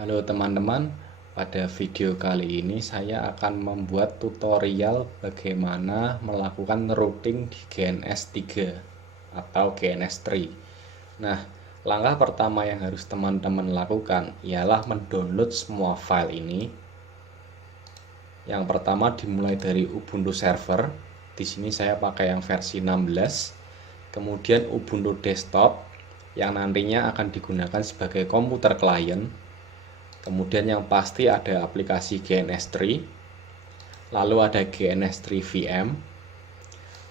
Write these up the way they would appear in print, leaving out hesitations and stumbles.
Halo teman-teman, pada video kali ini saya akan membuat tutorial bagaimana melakukan routing di GNS3 atau GNS3. Nah, langkah pertama yang harus teman-teman lakukan ialah mendownload semua file ini. Yang pertama dimulai dari Ubuntu server. Di sini saya pakai yang versi 16. Kemudian Ubuntu desktop yang nantinya akan digunakan sebagai komputer klien. Kemudian yang pasti ada aplikasi GNS3, lalu ada GNS3 VM,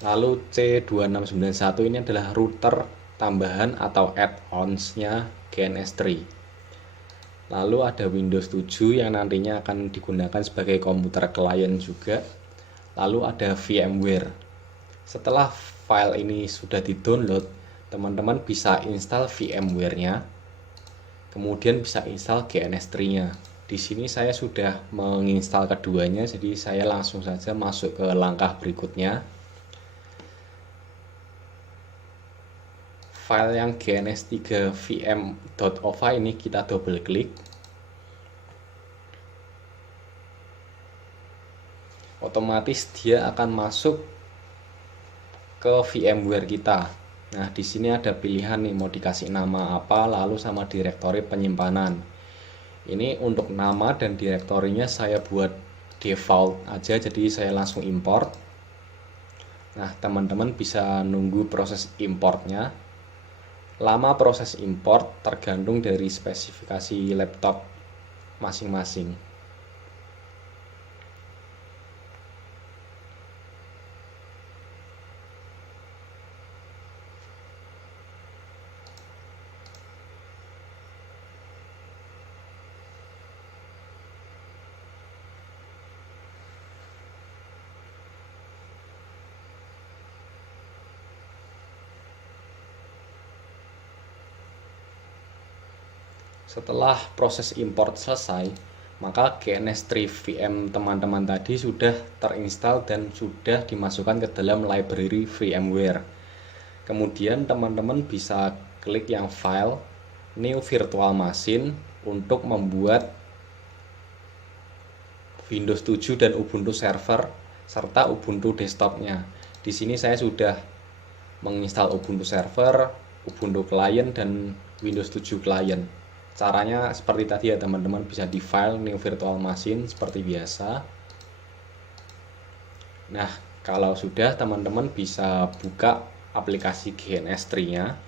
lalu C2691 ini adalah router tambahan atau add-ons-nya GNS3. Lalu ada Windows 7 yang nantinya akan digunakan sebagai komputer klien juga. Lalu ada VMware. Setelah file ini sudah di-download, teman-teman bisa install VMware-nya. Kemudian bisa install GNS3-nya. Di sini saya sudah menginstal keduanya, jadi saya langsung saja masuk ke langkah berikutnya. File yang GNS3 vm.ova ini kita double klik. Otomatis dia akan masuk ke VMware kita. Nah, di sini ada pilihan nih mau dikasih nama apa, lalu sama direktori penyimpanan. Ini untuk nama dan direktorinya saya buat default aja, jadi saya langsung import. Nah, teman-teman bisa nunggu proses importnya. Lama proses import tergantung dari spesifikasi laptop masing-masing. Setelah proses import selesai, maka GNS3 VM teman-teman tadi sudah terinstall dan sudah dimasukkan ke dalam library VMware. Kemudian teman-teman bisa klik yang file New Virtual Machine untuk membuat Windows 7 dan Ubuntu server serta Ubuntu desktopnya. Di sini saya sudah menginstal Ubuntu server, Ubuntu client dan Windows 7 client. Caranya seperti tadi ya teman-teman, bisa di file New Virtual Machine seperti biasa. Nah, kalau sudah teman-teman bisa buka aplikasi GNS3-nya.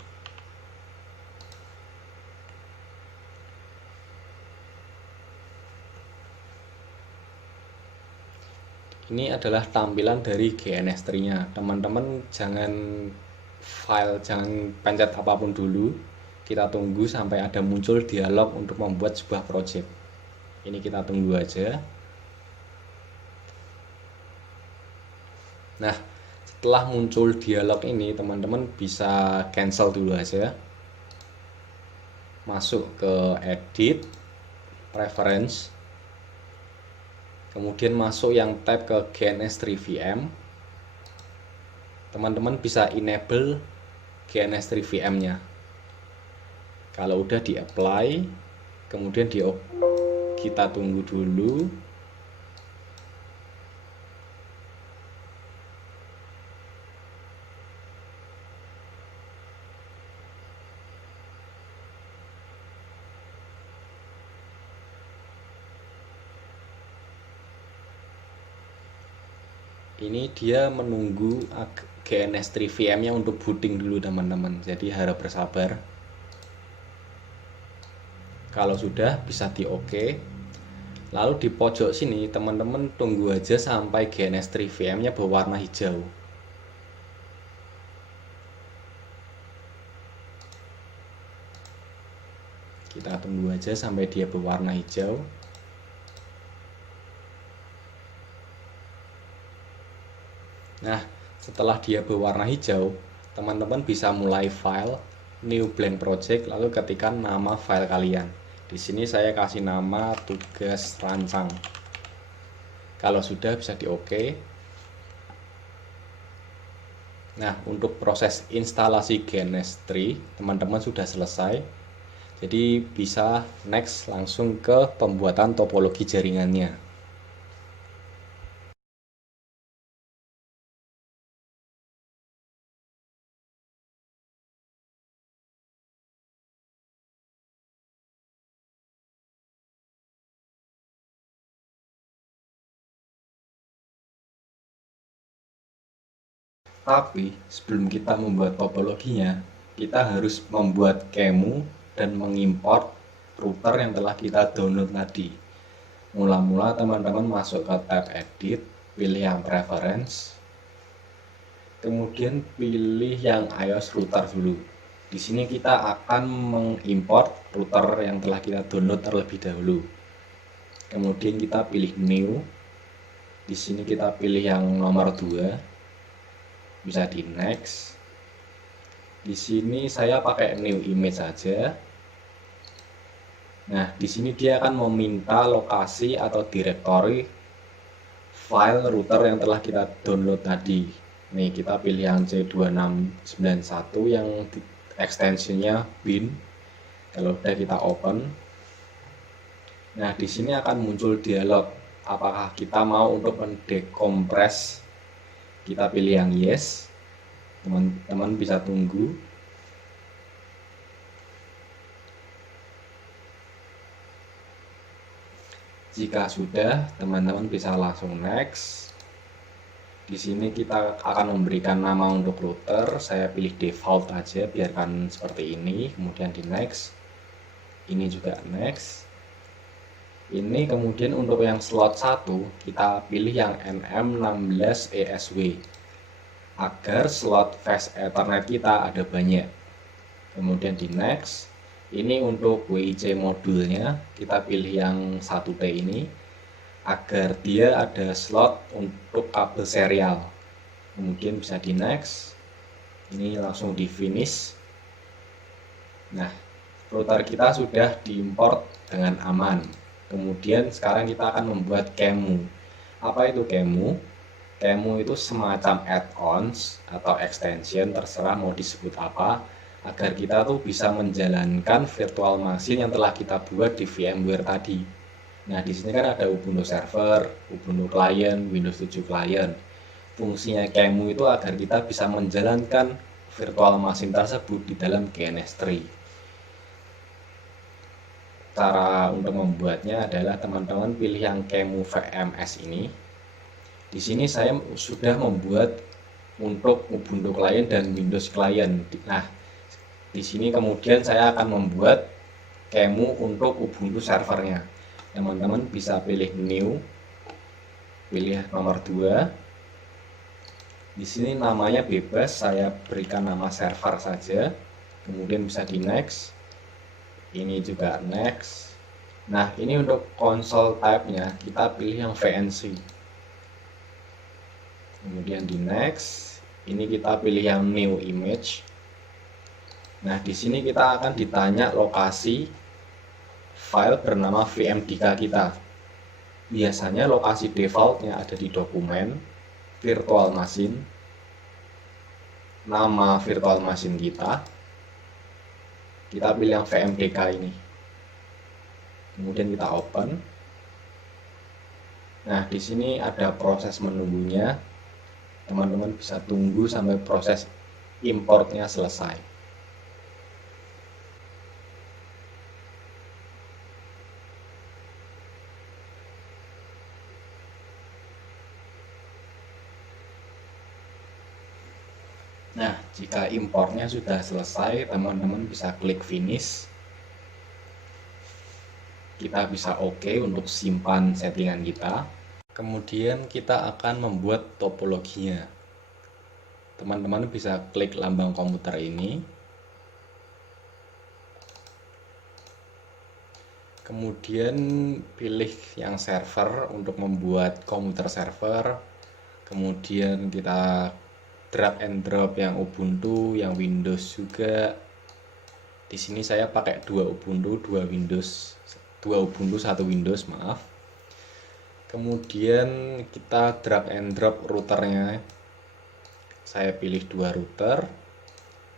Ini adalah tampilan dari GNS3-nya. Teman-teman jangan pencet apapun dulu. Kita tunggu sampai ada muncul dialog untuk membuat sebuah project. Ini kita tunggu aja. Nah, setelah muncul dialog ini, teman-teman bisa cancel dulu aja. Masuk ke edit, preference. Kemudian masuk yang tab ke GNS3 VM. Teman-teman bisa enable GNS3 VM-nya. Kalau udah di apply, kemudian kita tunggu dulu. Ini dia menunggu GNS3 VM-nya untuk booting dulu teman-teman. Jadi harap bersabar. Kalau sudah bisa di OK. Lalu di pojok sini teman-teman tunggu aja sampai GNS3 VM-nya berwarna hijau. Kita tunggu aja sampai dia berwarna hijau. Nah, setelah dia berwarna hijau, teman-teman bisa mulai file New Blank Project, lalu ketikkan nama file kalian. Di sini saya kasih nama tugas rancang. Kalau sudah bisa di OK. Nah, untuk proses instalasi GNS3 teman-teman sudah selesai. Jadi bisa next langsung ke pembuatan topologi jaringannya. Tapi sebelum kita membuat topologinya, kita harus membuat kemu dan mengimport router yang telah kita download tadi. Mula-mula teman-teman masuk ke tab edit, pilih yang preference, kemudian pilih yang iOS router dulu. Di sini kita akan mengimport router yang telah kita download terlebih dahulu. Kemudian kita pilih new. Di sini kita pilih yang nomor 2. Bisa di next. Di sini saya pakai new image saja. Nah, di sini dia akan meminta lokasi atau directory file router yang telah kita download tadi. Nih, kita pilih yang C2691 yang extensionnya bin. Kalau udah kita open. Nah, di sini akan muncul dialog. Apakah kita mau untuk mendekompres? Kita pilih yang yes. Teman-teman bisa tunggu. Jika sudah, teman-teman bisa langsung next. Di sini kita akan memberikan nama untuk router. Saya pilih default aja, biarkan seperti ini. Kemudian di next. Ini juga next. Ini kemudian untuk yang slot 1, kita pilih yang NM16ESW agar slot fast ethernet kita ada banyak. Kemudian di next. Ini untuk WIC modulnya, kita pilih yang 1T ini agar dia ada slot untuk kabel serial. Kemudian bisa di next. Ini langsung di finish. Nah, router kita sudah diimport dengan aman. Kemudian sekarang kita akan membuat kemu. Apa itu kemu? Kemu itu semacam add-ons atau extension, terserah mau disebut apa, agar kita tuh bisa menjalankan virtual machine yang telah kita buat di VMware tadi. Nah, di sini kan ada Ubuntu server, Ubuntu client, Windows 7 client. Fungsinya kemu itu agar kita bisa menjalankan virtual machine tersebut di dalam GNS3. Cara untuk membuatnya adalah teman-teman pilih yang kemu VMS ini. Di sini saya sudah membuat untuk Ubuntu client dan Windows client. Nah, di sini kemudian saya akan membuat kemu untuk Ubuntu servernya. Teman-teman bisa pilih new, pilih nomor 2. Di sini namanya bebas, saya berikan nama server saja. Kemudian bisa di next. Ini juga next. Nah, ini untuk console type-nya kita pilih yang VNC. Kemudian di next. Ini kita pilih yang new image. Nah, di sini kita akan ditanya lokasi file bernama VMDK kita. Biasanya lokasi defaultnya ada di dokumen, virtual machine, nama virtual machine kita. Kita pilih yang VMDK ini. Kemudian kita open. Nah, di sini ada proses menunggunya. Teman-teman bisa tunggu sampai proses importnya selesai. Nah, jika importnya sudah selesai, teman-teman bisa klik finish. Kita bisa OK untuk simpan settingan kita. Kemudian kita akan membuat topologinya. Teman-teman bisa klik lambang komputer ini. Kemudian pilih yang server untuk membuat komputer server. Kemudian kita drag and drop yang Ubuntu, yang Windows juga. Di sini saya pakai 2 Ubuntu, 2 Windows, 2 Ubuntu, 1 Windows, maaf. Kemudian kita drag and drop routernya. Saya pilih 2 router.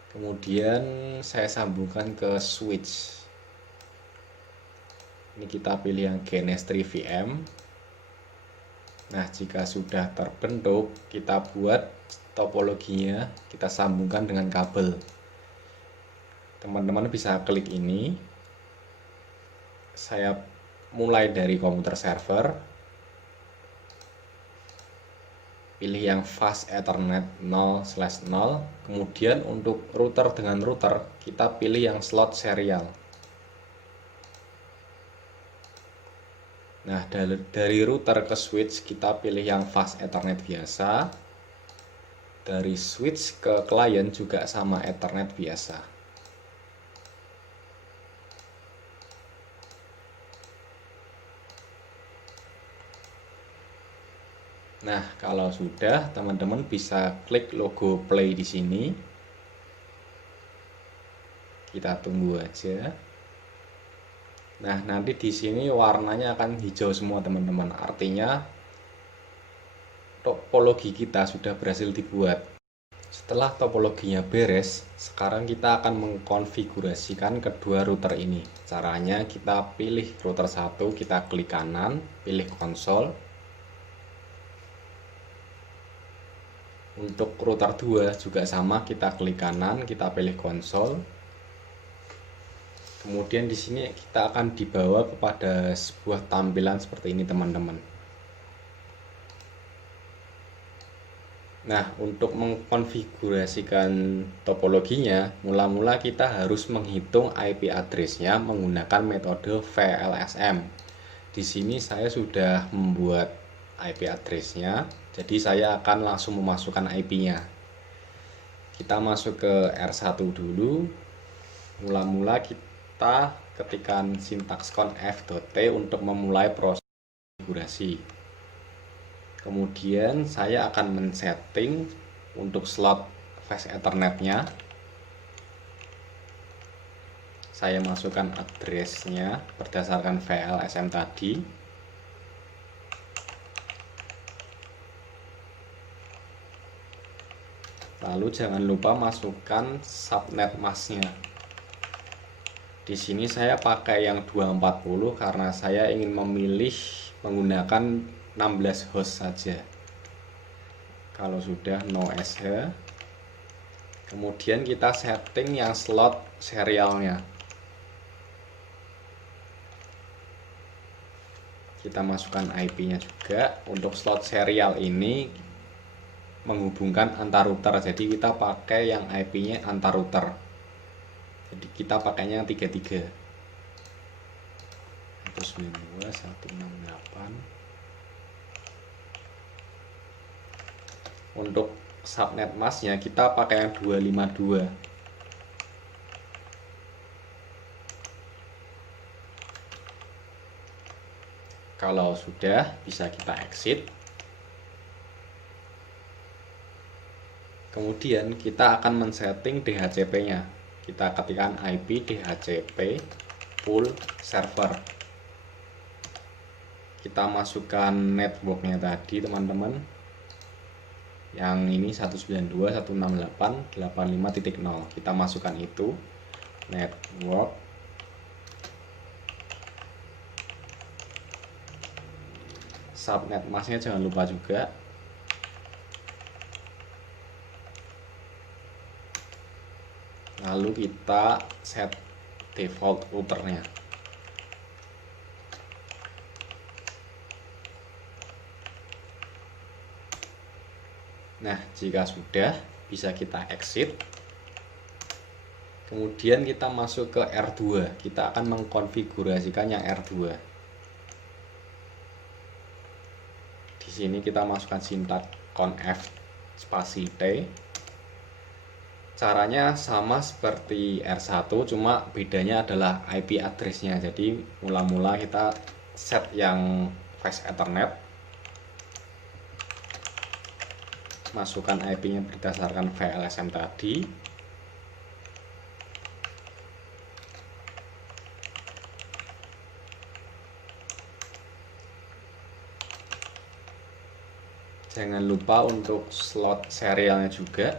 Kemudian saya sambungkan ke switch. Ini kita pilih yang GNS3 VM. Nah, jika sudah terbentuk, kita buat topologinya, kita sambungkan dengan kabel. Teman-teman bisa klik ini. Saya mulai dari komputer server. Pilih yang fast Ethernet 0/0. Kemudian untuk router dengan router, kita pilih yang slot serial. Nah, dari router ke switch kita pilih yang fast Ethernet biasa. Dari switch ke client juga sama Ethernet biasa. Nah, kalau sudah, teman-teman bisa klik logo play di sini. Kita tunggu aja. Nah, nanti di sini warnanya akan hijau semua, teman-teman. Artinya topologi kita sudah berhasil dibuat. Setelah topologinya beres, sekarang kita akan mengkonfigurasikan kedua router ini. Caranya kita pilih router 1, kita klik kanan, pilih konsol. Untuk router 2 juga sama, kita klik kanan, kita pilih konsol. Kemudian di sini kita akan dibawa kepada sebuah tampilan seperti ini, teman-teman. Nah, untuk mengkonfigurasikan topologinya, mula-mula kita harus menghitung IP address-nya menggunakan metode VLSM. Di sini saya sudah membuat IP address-nya, jadi saya akan langsung memasukkan IP-nya. Kita masuk ke R1 dulu. Mula-mula kita ketikkan sintaks conf.t untuk memulai proses konfigurasi. Kemudian saya akan men-setting untuk slot fast Ethernet-nya. Saya masukkan address-nya berdasarkan VLSM tadi. Lalu jangan lupa masukkan subnet mask-nya. Di sini saya pakai yang 240 karena saya ingin memilih menggunakan 16 host saja. Kalau sudah no SH. Kemudian kita setting yang slot serialnya. Kita masukkan IP-nya juga. Untuk slot serial ini menghubungkan antar router, jadi kita pakai yang IP-nya antar router. Jadi kita pakainya yang 33. 192.168. Untuk subnet mask-nya kita pakai yang 252. Kalau sudah, bisa kita exit. Kemudian kita akan men-setting DHCP-nya. Kita ketikkan IP DHCP pool server. Kita masukkan networknya tadi, teman-teman. Yang ini 192.168.85.0. Kita masukkan itu. Network. Subnet mask-nya jangan lupa juga. Lalu kita set default routernya. Nah, jika sudah, bisa kita exit. Kemudian kita masuk ke R2. Kita akan mengkonfigurasikan yang R2. Di sini kita masukkan sintaks conf spasi T. Caranya sama seperti R1, cuma bedanya adalah IP address-nya. Jadi mula-mula kita set yang fast Ethernet, masukkan IP-nya berdasarkan VLSM tadi. Jangan lupa untuk slot serialnya juga.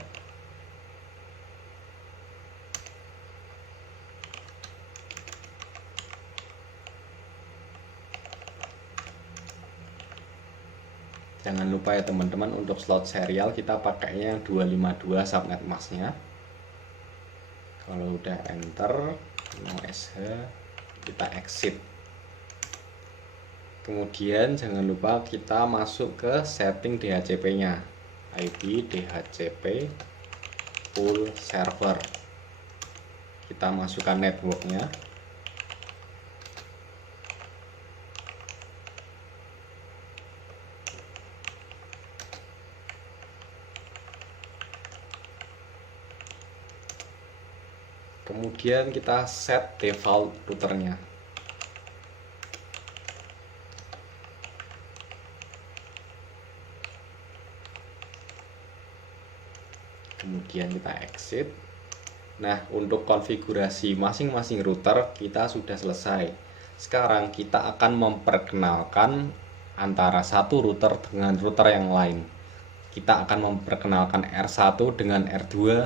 Jangan lupa ya teman-teman, untuk slot serial kita pakainya yang 252 subnet masknya. Kalau udah enter no sh, kita exit. Kemudian jangan lupa kita masuk ke setting DHCP nya, IP DHCP full server. Kita masukkan networknya. Kemudian kita set default routernya. Kemudian kita exit. Nah, untuk konfigurasi masing-masing router kita sudah selesai. Sekarang kita akan memperkenalkan antara satu router dengan router yang lain. Kita akan memperkenalkan R1 dengan R2,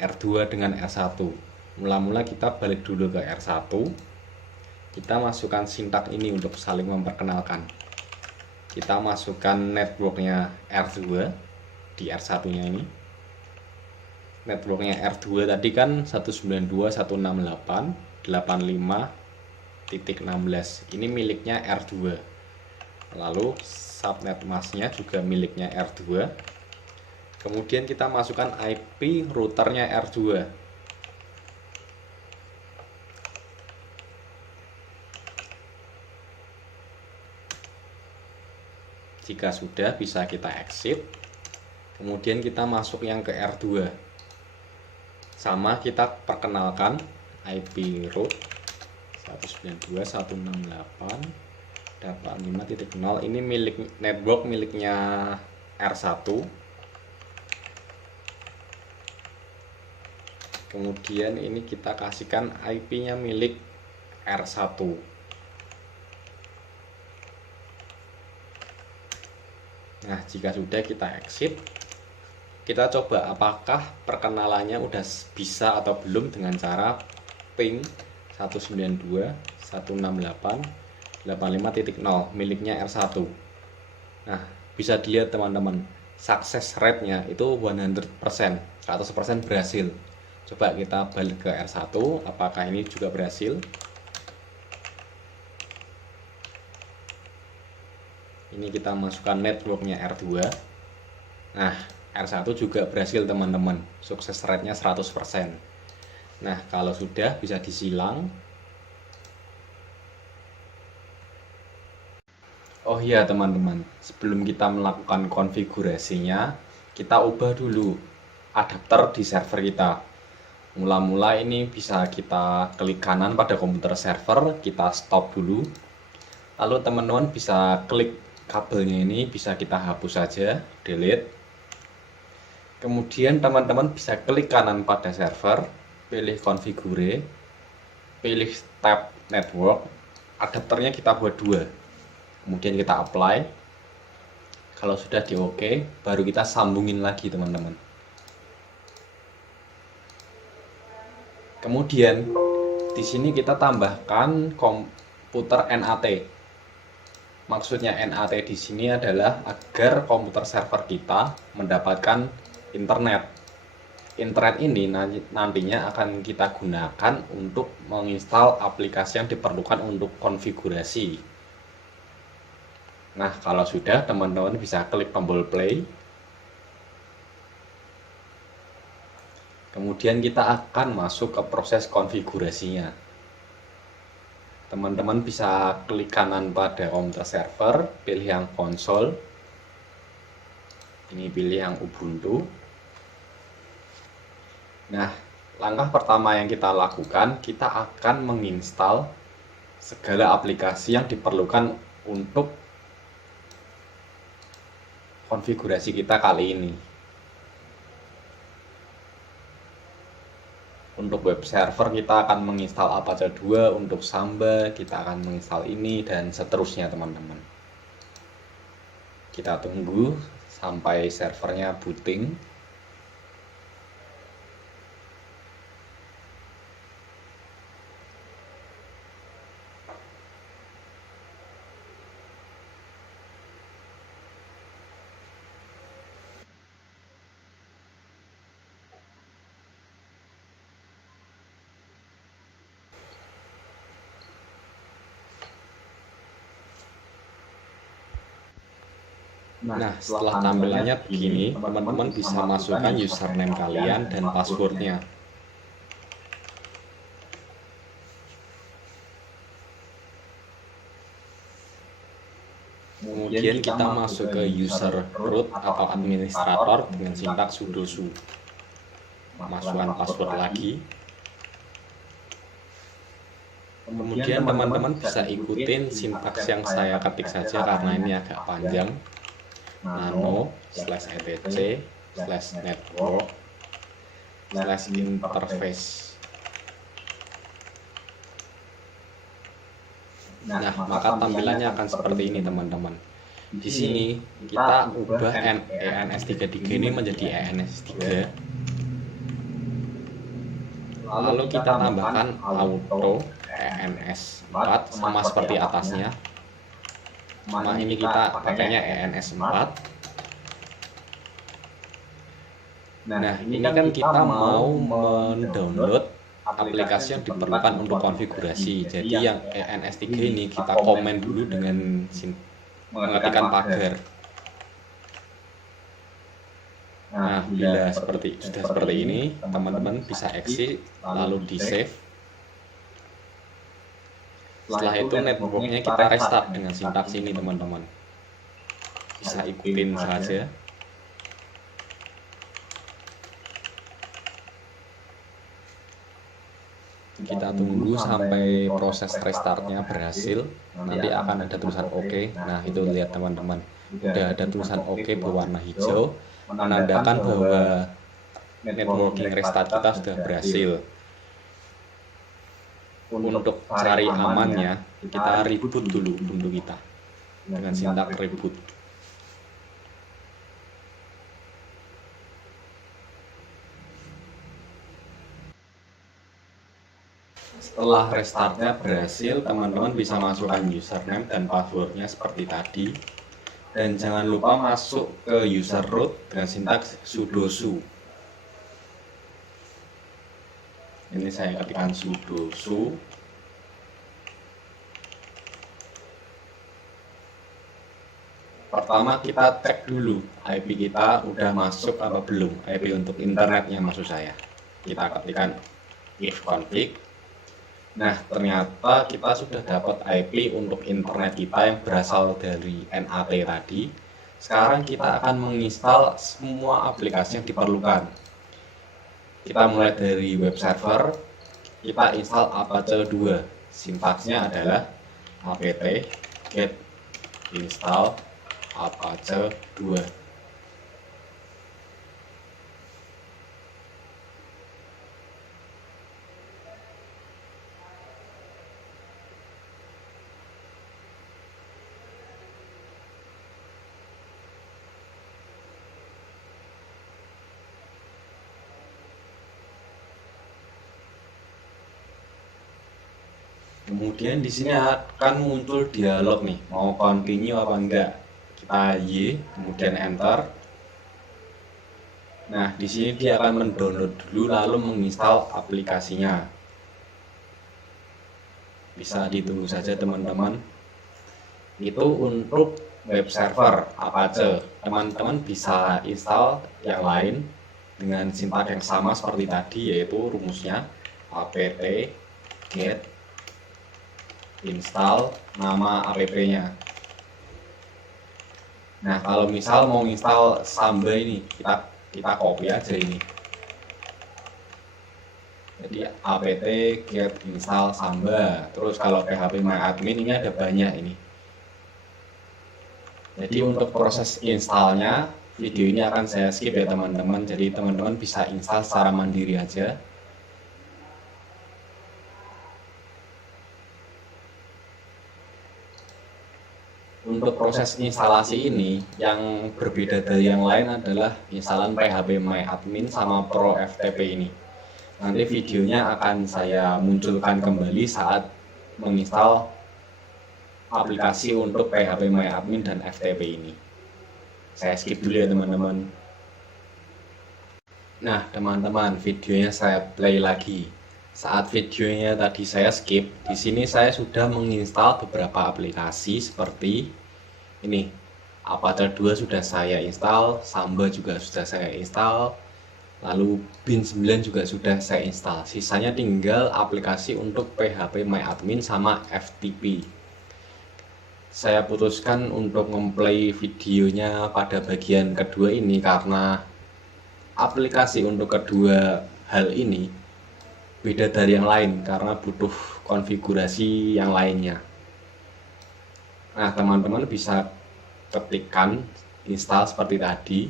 R2 dengan R1. Mula-mula kita balik dulu ke R1. Kita masukkan sintak ini untuk saling memperkenalkan. Kita masukkan networknya R2 di R1 nya ini. Networknya R2 tadi kan 192.168.85.16. Ini miliknya R2. Lalu subnet masknya juga miliknya R2. Kemudian kita masukkan IP routernya R2. Jika sudah, bisa kita exit. Kemudian kita masuk yang ke R2. Sama, kita perkenalkan IP root 192.168.85.0. Ini milik network miliknya R1. Kemudian ini kita kasihkan IP-nya milik R1. Nah, jika sudah, kita exit. Kita coba apakah perkenalannya udah bisa atau belum dengan cara ping 192.168.85.0 miliknya R1. Nah, bisa dilihat teman-teman, success rate-nya itu 100%, 100% berhasil. Coba kita balik ke R1, apakah ini juga berhasil? Ini kita masukkan networknya R2. Nah, R1 juga berhasil teman-teman, sukses rate-nya 100%. Nah, kalau sudah bisa disilang. Oh iya teman-teman, sebelum kita melakukan konfigurasinya, kita ubah dulu adapter di server kita. Mula-mula ini bisa kita klik kanan pada komputer server, kita stop dulu. Lalu teman-teman bisa klik kabelnya ini, bisa kita hapus saja, delete. Kemudian teman-teman bisa klik kanan pada server, pilih configure, pilih tab network, adapternya kita buat 2. Kemudian kita apply. Kalau sudah di OK, baru kita sambungin lagi teman-teman. Kemudian di sini kita tambahkan komputer NAT. Maksudnya NAT di sini adalah agar komputer server kita mendapatkan internet. Internet ini nantinya akan kita gunakan untuk menginstal aplikasi yang diperlukan untuk konfigurasi. Nah, kalau sudah, teman-teman bisa klik tombol play. Kemudian kita akan masuk ke proses konfigurasinya. Teman-teman bisa klik kanan pada komputer server, pilih yang konsol. Ini pilih yang Ubuntu. Nah, langkah pertama yang kita lakukan, kita akan menginstal segala aplikasi yang diperlukan untuk konfigurasi kita kali ini. Untuk web server kita akan menginstal Apache 2, untuk Samba kita akan menginstal ini, dan seterusnya teman-teman. Kita tunggu sampai servernya booting. Nah, setelah tampilannya begini, teman-teman bisa masukkan username kalian dan passwordnya. Kemudian kita masuk ke user root atau administrator dengan sintaks sudo su. Masukkan password lagi. Kemudian teman-teman bisa ikutin sintaks yang saya ketik saja karena ini agak panjang. nano/etc/network/interface. Nah, maka tampilannya akan seperti ini teman-teman. Di sini kita ubah ENS33 ini menjadi ENS3. Lalu kita tambahkan auto ENS4 sama seperti atasnya. Cuma ini kita pakainya ENS4. Nah, ini kan kita mau mendownload aplikasi yang diperlukan untuk konfigurasi. Jadi yang ENS3 ini kita komen dulu dengan mengetikkan pagar. Nah, bila sudah seperti ini, teman-teman bisa exit lalu di save. Setelah itu networknya kita restart dengan sintaks ini teman-teman. Bisa ikutin saja. Kita tunggu sampai proses restartnya berhasil. Nanti akan ada tulisan OK. Nah, itu lihat teman-teman. Udah ada tulisan OK berwarna hijau, menandakan bahwa networking restart kita sudah berhasil. Untuk cari amannya, kita reboot dulu untuk kita dengan sintaks reboot. Setelah restartnya berhasil, teman-teman bisa masukkan username dan passwordnya seperti tadi. Dan jangan lupa masuk ke user root dengan sintaks sudo su. Ini saya ketikkan sudo su. Pertama kita cek dulu IP kita udah masuk apa belum, IP untuk internetnya maksud saya. Kita ketikkan ifconfig. Nah, ternyata kita sudah dapat IP untuk internet kita yang berasal dari NAT tadi. Sekarang kita akan menginstal semua aplikasi yang diperlukan. Kita mulai dari web server, kita install Apache 2. Sintaksnya adalah apt get install Apache 2. Kemudian di sini akan muncul dialog nih, mau continue apa enggak. Kita Y, kemudian enter. Nah, di sini dia akan mendownload dulu lalu menginstal aplikasinya. Bisa ditunggu saja teman-teman. Itu untuk web server Apache. Teman-teman bisa install yang lain dengan sintaks yang sama seperti tadi, yaitu rumusnya apt get install nama app-nya. Nah, kalau misal mau install Samba ini, kita copy aja ini. Jadi apt get install Samba. Terus kalau phpMyAdmin ini ada banyak ini. Jadi untuk proses installnya, video ini akan saya skip ya teman-teman. Jadi teman-teman bisa install secara mandiri aja. Untuk proses instalasi ini, yang berbeda dari yang lain adalah instalan phpMyAdmin sama Pro FTP ini. Nanti videonya akan saya munculkan kembali saat menginstal aplikasi untuk phpMyAdmin dan FTP ini. Saya skip dulu ya teman-teman. Nah teman-teman, videonya saya play lagi. Saat videonya tadi saya skip, di sini saya sudah menginstal beberapa aplikasi seperti ini. Apache 2 sudah saya install, Samba juga sudah saya install, lalu Bin 9 juga sudah saya install. Sisanya tinggal aplikasi untuk PHP MyAdmin sama FTP. Saya putuskan untuk memplay videonya pada bagian kedua ini karena aplikasi untuk kedua hal ini beda dari yang lain karena butuh konfigurasi yang lainnya. Nah, teman-teman bisa ketikkan install seperti tadi.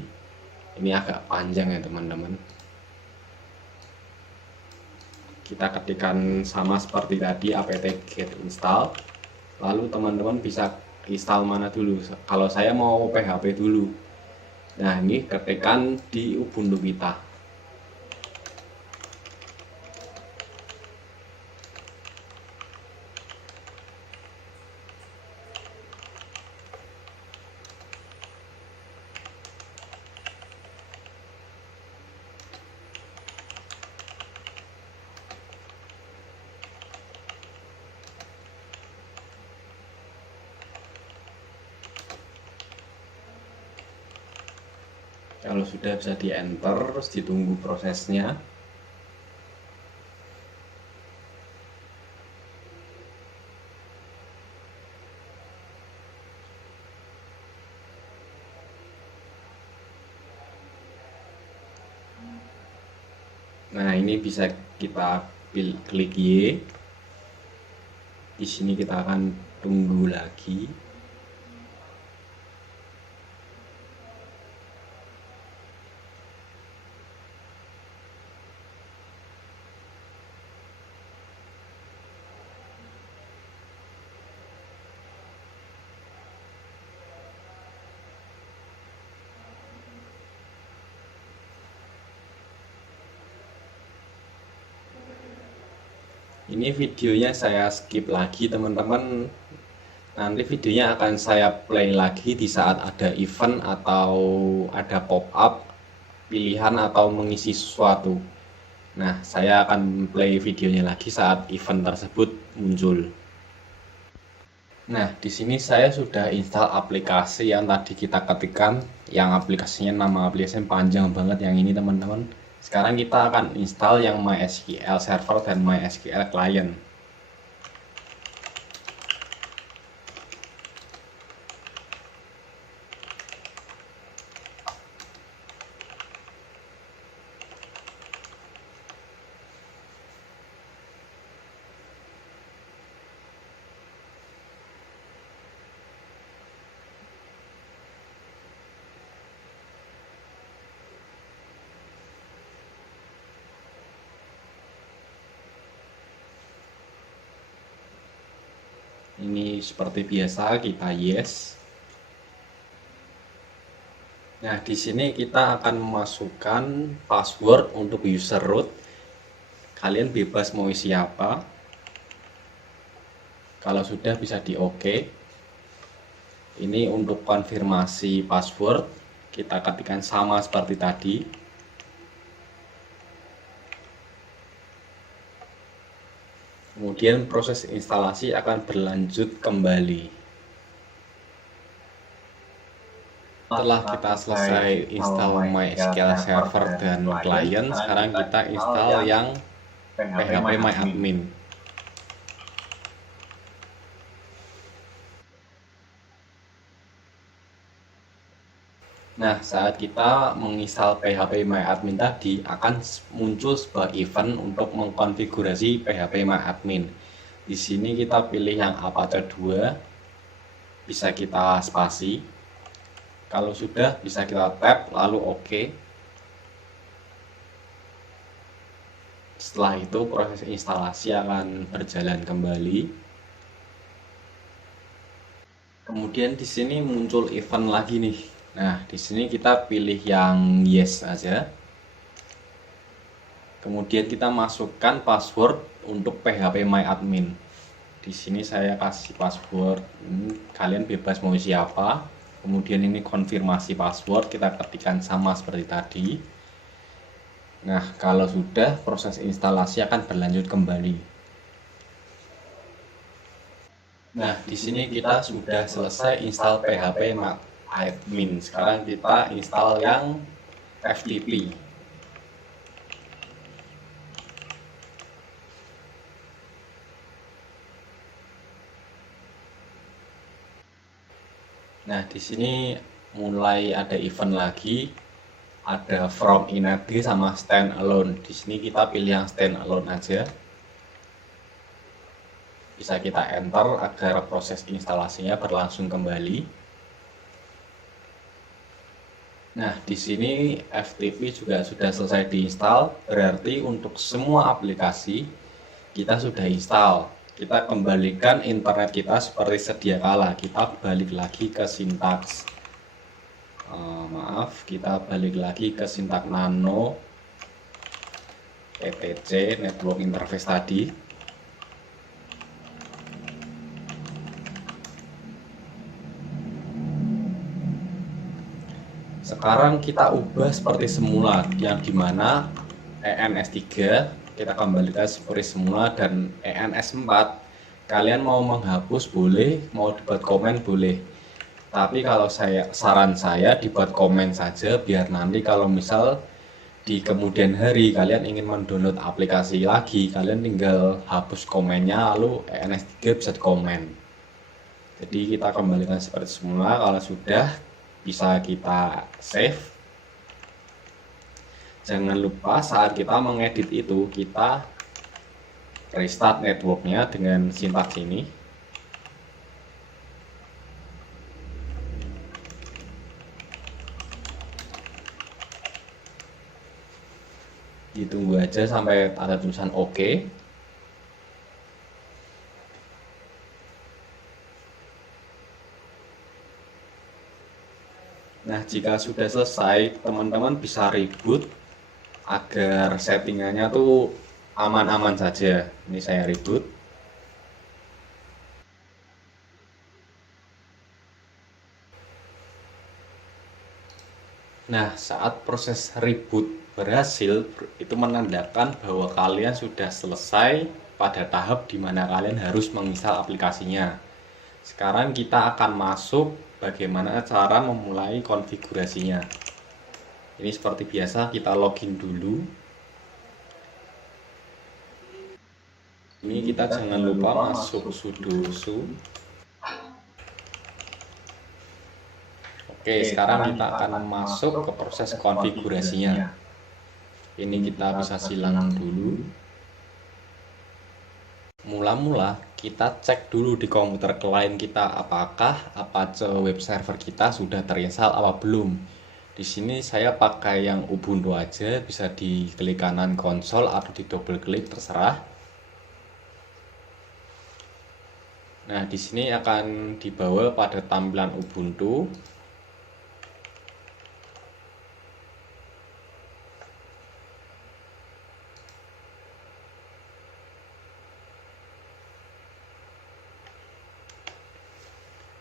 Ini agak panjang ya teman-teman. Kita ketikkan sama seperti tadi apt-get install. Lalu teman-teman bisa install mana dulu. Kalau saya mau PHP dulu. Nah, ini ketikkan di Ubuntu kita. Kalau sudah bisa di enter, terus ditunggu prosesnya. Nah, ini bisa kita klik Y. Di sini kita akan tunggu lagi. Ini videonya saya skip lagi teman-teman. Nanti videonya akan saya play lagi di saat ada event atau ada pop-up pilihan atau mengisi sesuatu. Nah, saya akan play videonya lagi saat event tersebut muncul. Nah, di sini saya sudah install aplikasi yang tadi kita ketikkan, yang aplikasinya nama aplikasinya panjang banget yang ini teman-teman. Sekarang kita akan install yang MySQL Server dan MySQL Client. Ini seperti biasa kita yes. Nah, di sini kita akan memasukkan password untuk user root. Kalian bebas mau isi apa. Kalau sudah bisa di OK. Ini untuk konfirmasi password, kita ketikkan sama seperti tadi. Kemudian proses instalasi akan berlanjut kembali. Setelah kita selesai install MySQL Server dan Client, sekarang kita install yang PHP MyAdmin. Nah, saat kita menginstal PHP MyAdmin tadi, akan muncul sebuah event untuk mengkonfigurasi PHP MyAdmin. Di sini kita pilih yang Apache 2, bisa kita spasi. Kalau sudah, bisa kita tab, lalu OK. Setelah itu, proses instalasi akan berjalan kembali. Kemudian di sini muncul event lagi nih. Nah, di sini kita pilih yang yes aja. Kemudian kita masukkan password untuk PHP MyAdmin. Di sini saya kasih password. Kalian bebas mau siapa. Kemudian ini konfirmasi password, kita ketikkan sama seperti tadi. Nah, kalau sudah, proses instalasi akan berlanjut kembali. Nah, di sini kita sudah selesai install PHP admin. Sekarang kita install yang FTP. Nah, di sini mulai ada event lagi, ada from init sama stand alone. Di sini kita pilih yang stand alone aja. Bisa kita enter agar proses instalasinya berlangsung kembali. Nah, di sini FTP juga sudah selesai diinstal, berarti untuk semua aplikasi kita sudah install. Kita kembalikan internet kita seperti sedia kala. Kita balik lagi ke sintaks. Kita balik lagi ke sintaks nano etc network interface tadi. Sekarang kita ubah seperti semula, yang dimana ENS3 kita kembalikan seperti semula, dan ENS4 kalian mau menghapus boleh, mau dibuat komen boleh. Tapi kalau saran saya dibuat komen saja, biar nanti kalau misal di kemudian hari kalian ingin mendownload aplikasi lagi, kalian tinggal hapus komennya, lalu ENS3 bisa komen. Jadi kita kembalikan seperti semula. Kalau sudah, bisa kita save. Jangan lupa saat kita mengedit itu, kita restart networknya dengan sintaks ini. Ditunggu aja sampai ada tulisan OK. Nah, jika sudah selesai, teman-teman bisa reboot agar settingannya tuh aman-aman saja. Ini saya reboot. Nah, saat proses reboot berhasil, itu menandakan bahwa kalian sudah selesai pada tahap di mana kalian harus menginstal aplikasinya. Sekarang kita akan masuk bagaimana cara memulai konfigurasinya. Ini seperti biasa, kita login dulu. Ini kita jangan lupa masuk sudo su. Oke, sekarang kita akan masuk ke proses konfigurasinya. Ini kita bisa silang dulu. Mula-mula kita cek dulu di komputer klien kita apakah Apache web server kita sudah terinstall apa belum. Di sini saya pakai yang Ubuntu aja, bisa diklik kanan konsol atau di double klik terserah. Nah, di sini akan dibawa pada tampilan Ubuntu.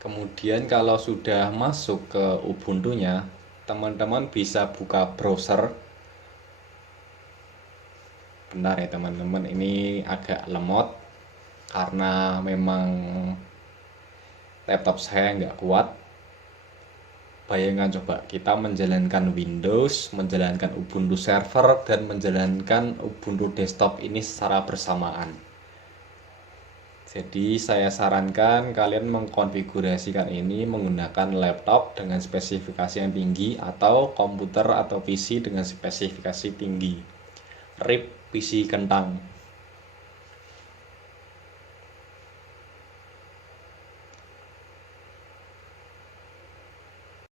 Kemudian kalau sudah masuk ke Ubuntu-nya, teman-teman bisa buka browser. Bentar ya teman-teman, ini agak lemot karena memang laptop saya nggak kuat. Bayangkan coba kita menjalankan Windows, menjalankan Ubuntu server, dan menjalankan Ubuntu desktop ini secara bersamaan. Jadi saya sarankan kalian mengkonfigurasikan ini menggunakan laptop dengan spesifikasi yang tinggi atau komputer atau PC dengan spesifikasi tinggi. RIP PC kentang.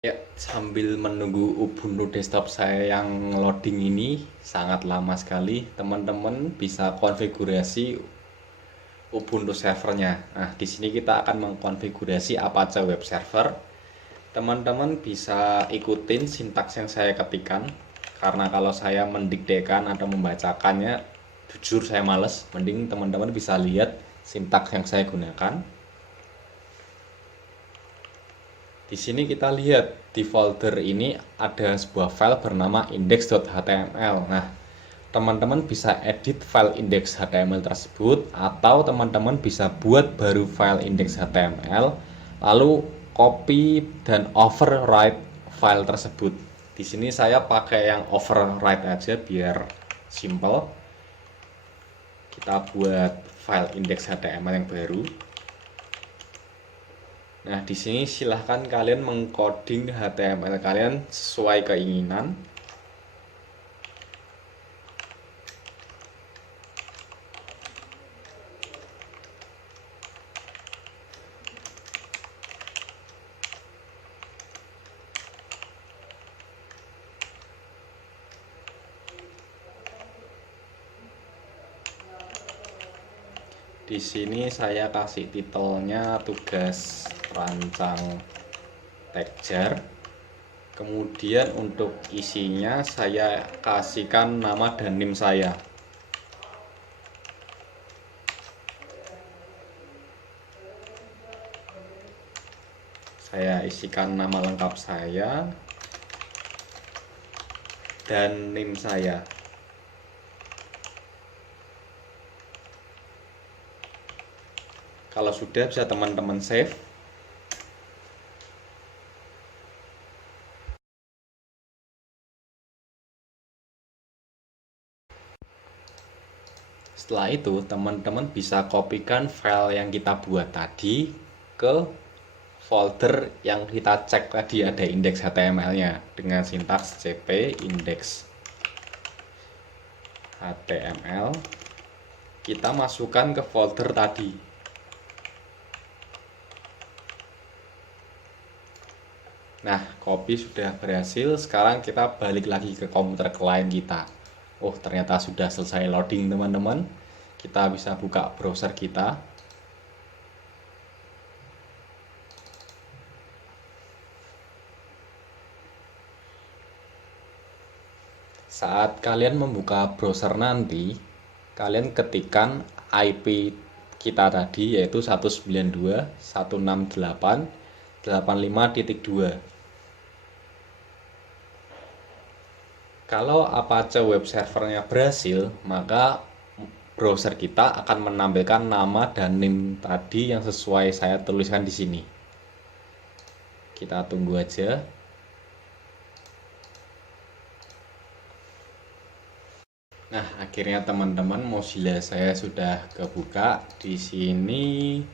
Ya, sambil menunggu Ubuntu desktop saya yang loading ini sangat lama sekali, teman-teman bisa konfigurasi Ubuntu servernya. Nah, di sini kita akan mengkonfigurasi Apache web server. Teman-teman bisa ikutin sintaks yang saya ketikkan, karena kalau saya mendiktekan atau membacakannya, jujur saya males. Mending teman-teman bisa lihat sintaks yang saya gunakan. Di sini kita lihat di folder ini ada sebuah file bernama index.html. Nah, teman-teman bisa edit file index.html tersebut, atau teman-teman bisa buat baru file index.html lalu copy dan overwrite file tersebut. Di sini saya pakai yang overwrite aja biar simple. Kita buat file index.html yang baru. Nah, di sini silahkan kalian mengcoding HTML kalian sesuai keinginan. Di sini saya kasih titelnya tugas rancang tag jar. Kemudian untuk isinya saya kasihkan nama dan NIM saya. Saya isikan nama lengkap saya dan NIM saya. Kalau sudah bisa teman-teman save. Setelah itu teman-teman bisa kopikan file yang kita buat tadi ke folder yang kita cek tadi ada indeks HTML-nya dengan sintaks cp index HTML. Kita masukkan ke folder tadi. Nah, copy sudah berhasil. Sekarang kita balik lagi ke komputer klien kita. Oh, ternyata sudah selesai loading, teman-teman. Kita bisa buka browser kita. Saat kalian membuka browser nanti, kalian ketikkan IP kita tadi yaitu 192.168.85.2. Kalau Apache web servernya berhasil, maka browser kita akan menampilkan nama dan NIM tadi yang sesuai saya tuliskan di sini. Kita tunggu aja. Nah, akhirnya teman-teman Mozilla saya sudah kebuka. Di sini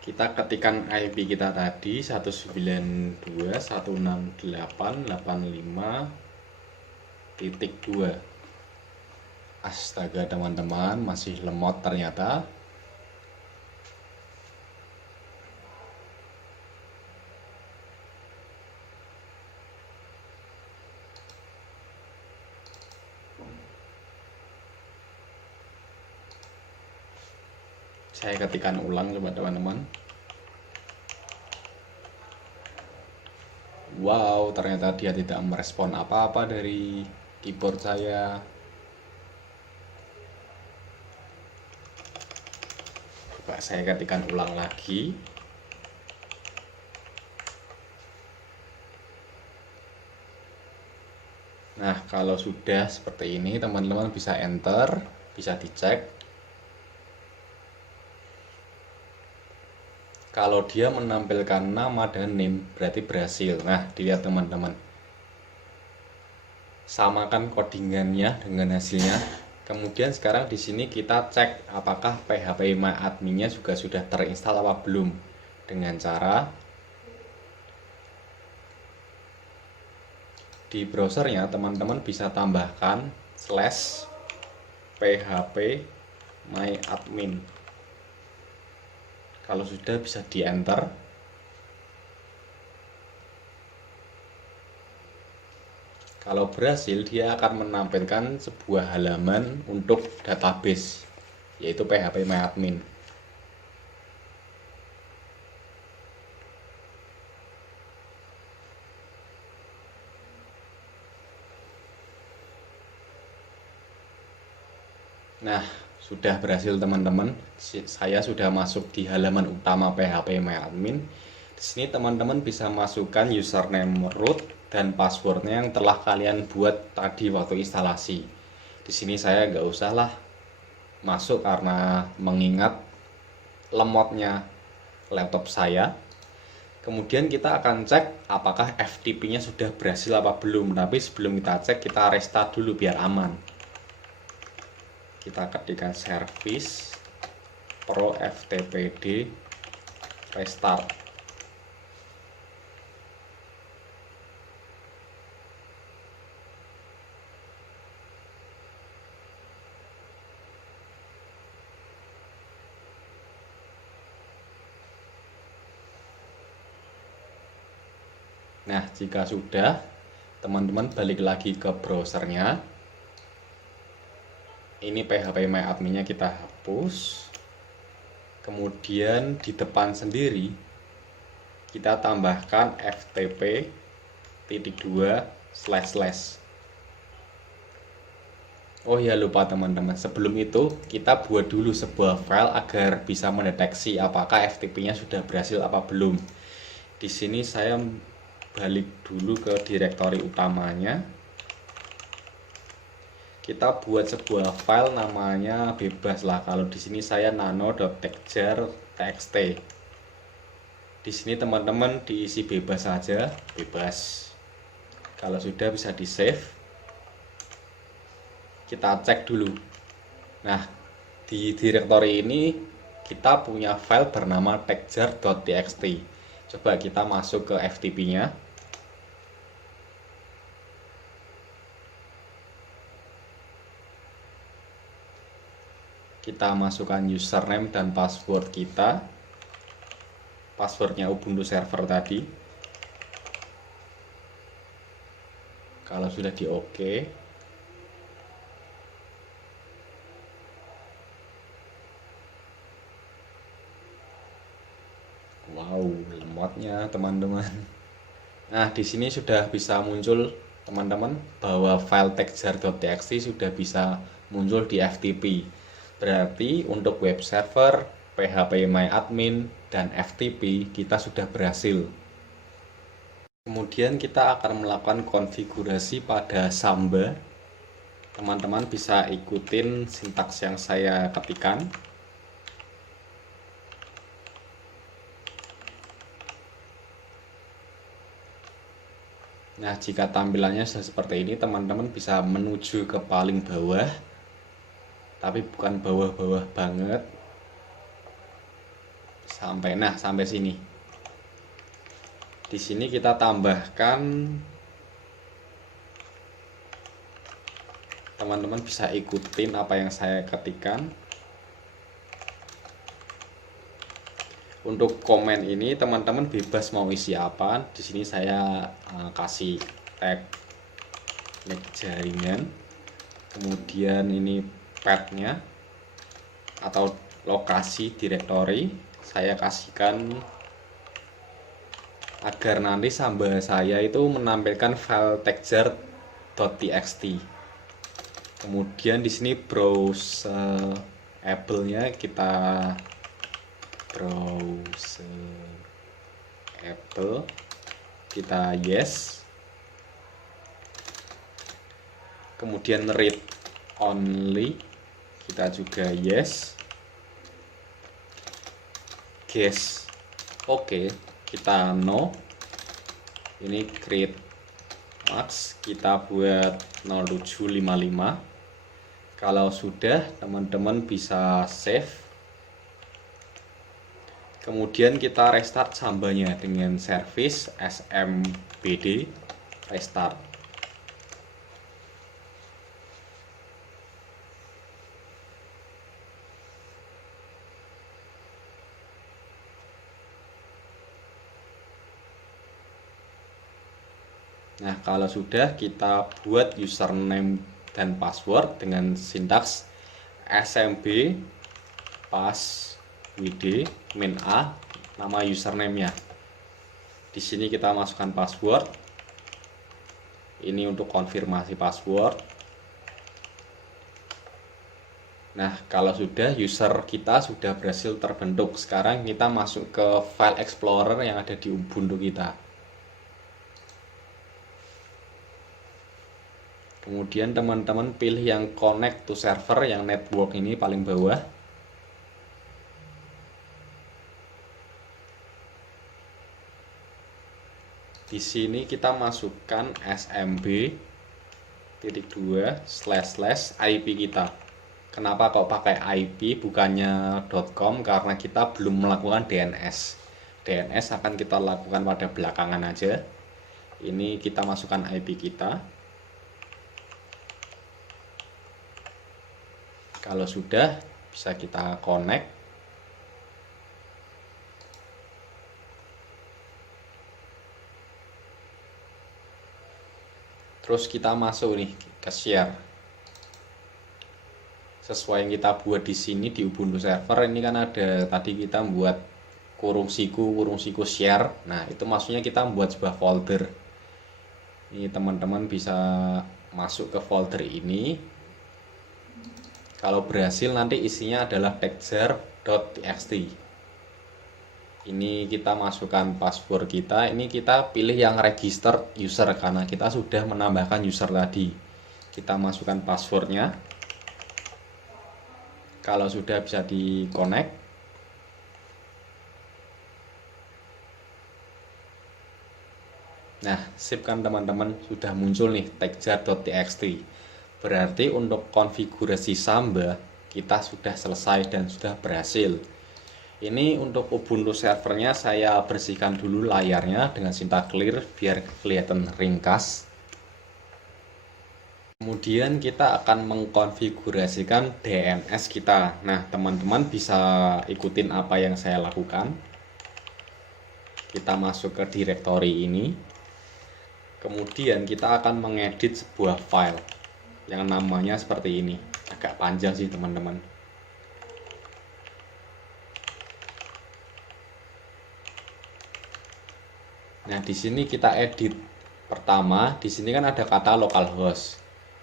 kita ketikkan IP kita tadi 192.168.85.2. Astaga teman-teman, masih lemot ternyata. Saya ketikkan ulang coba teman-teman. Wow, ternyata dia tidak merespon apa-apa dari keyboard saya. Coba saya ketikkan ulang lagi. Nah, kalau sudah seperti ini, teman-teman bisa enter, bisa dicek. Kalau dia menampilkan nama dan NIM, berarti berhasil. Nah, dilihat teman-teman. Samakan codingannya dengan hasilnya. Kemudian sekarang di sini kita cek apakah phpMyAdmin-nya juga sudah terinstall apa belum. Dengan cara di browsernya teman-teman bisa tambahkan /phpMyAdmin. Kalau sudah bisa di enter. Kalau berhasil, dia akan menampilkan sebuah halaman untuk database, yaitu phpMyAdmin. Nah, sudah berhasil teman-teman. Saya sudah masuk di halaman utama phpMyAdmin. Di sini teman-teman bisa masukkan username root dan passwordnya yang telah kalian buat tadi waktu instalasi. Di sini saya nggak usah lah masuk karena mengingat lemotnya laptop saya. Kemudian kita akan cek apakah FTP-nya sudah berhasil apa belum. Tapi sebelum kita cek, kita restart dulu biar aman. Kita ketikkan service pro ftpd restart. Nah, jika sudah, teman-teman balik lagi ke browsernya. Ini phpMyAdmin-nya kita hapus. Kemudian di depan sendiri kita tambahkan ftp:// Oh ya, lupa teman-teman, sebelum itu kita buat dulu sebuah file agar bisa mendeteksi apakah FTP-nya sudah berhasil apa belum. Di sini saya balik dulu ke direktori utamanya. Kita buat sebuah file namanya bebas lah. Kalau di sini saya nano.texture.txt. Di sini teman-teman diisi bebas saja, bebas. Kalau sudah bisa di save. Kita cek dulu. Nah, di direktori ini kita punya file bernama texture.txt. Coba kita masuk ke FTP-nya. Kita masukkan username dan password kita. Passwordnya Ubuntu server tadi. Kalau sudah di OK, wow, lemotnya teman-teman. Nah, di sini sudah bisa muncul teman-teman bahwa file texture.txt sudah bisa muncul di FTP. Berarti untuk web server, phpMyAdmin, dan FTP kita sudah berhasil. Kemudian kita akan melakukan konfigurasi pada Samba. Teman-teman bisa ikutin sintaks yang saya ketikkan. Nah, jika tampilannya sudah seperti ini, teman-teman bisa menuju ke paling bawah, tapi bukan bawah-bawah banget, sampai sini. Di sini kita tambahkan, teman-teman bisa ikutin apa yang saya ketikkan. Untuk komen ini teman-teman bebas mau isi apa. Di sini saya kasih tag jaringan. Kemudian ini path-nya atau lokasi direktori saya kasihkan agar nanti Samba saya itu menampilkan file texture.txt. Kemudian di sini browsable-nya kita browsable, kita yes. Kemudian read only kita juga yes. Guess oke, kita no. Ini create max kita buat 0755. Kalau sudah, teman-teman bisa save. Kemudian kita restart Sambanya dengan service smbd restart. Nah, kalau sudah, kita buat username dan password dengan sintaks smb passwd min a, nama username-nya. Di sini kita masukkan password. Ini untuk konfirmasi password. Nah, kalau sudah, user kita sudah berhasil terbentuk. Sekarang kita masuk ke file explorer yang ada di Ubuntu kita. Kemudian teman-teman pilih yang connect to server, yang network ini paling bawah. Di sini kita masukkan smb.2// IP kita. Kenapa kok pakai IP bukannya .com? Karena kita belum melakukan DNS. DNS akan kita lakukan pada belakangan aja. Ini kita masukkan IP kita. Kalau sudah, bisa kita connect. Terus kita masuk nih ke share. Sesuai yang kita buat di sini di Ubuntu server, ini kan ada tadi kita buat kurung siku share. Nah, itu maksudnya kita membuat sebuah folder. Ini teman-teman bisa masuk ke folder ini. Kalau berhasil nanti isinya adalah texture.txt. Ini kita masukkan password kita. Ini kita pilih yang register user karena kita sudah menambahkan user tadi. Kita masukkan passwordnya. Kalau sudah bisa di connect. Nah, sip kan teman-teman, sudah muncul nih texture.txt. Berarti untuk konfigurasi Samba kita sudah selesai dan sudah berhasil. Ini untuk Ubuntu servernya saya bersihkan dulu layarnya dengan cinta clear biar kelihatan ringkas. Kemudian kita akan mengkonfigurasikan DNS kita. Nah, teman-teman bisa ikutin apa yang saya lakukan. Kita masuk ke directory ini. Kemudian kita akan mengedit sebuah file yang namanya seperti ini. Agak panjang sih teman-teman. Nah, di sini kita edit. Pertama, di sini kan ada kata localhost.